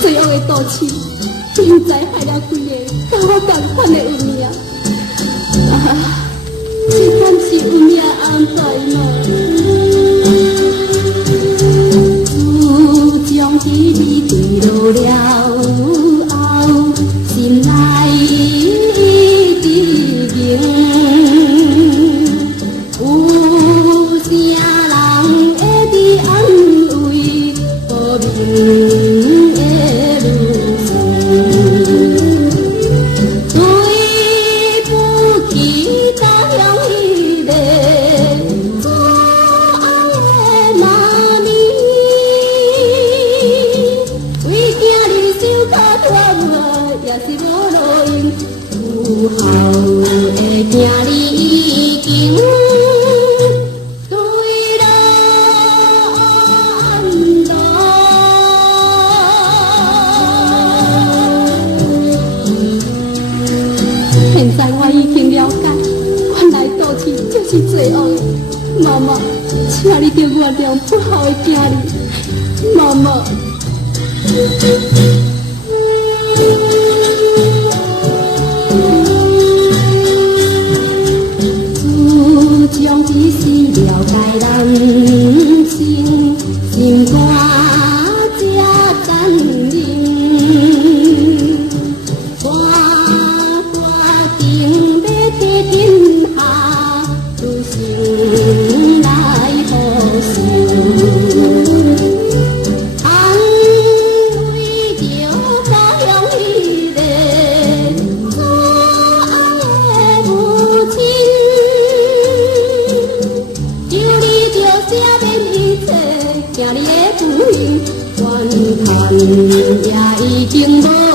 罪恶的毒气，现在害了几个跟我同款的有命。这敢是有命安排吗？自将彼你坠落了后，心内知情，有啥人会伫安慰无明？有后会惊你已经对了暗道。现在我已经了解，原来妒气就是罪恶的。妈妈，请你着原谅不孝的囝儿，妈妈。将彼心了解人生，心肝才坚定。我决定要替天下女性来报仇，安慰着故乡迄个所爱的母亲。惊你的不幸，怨叹也已经无。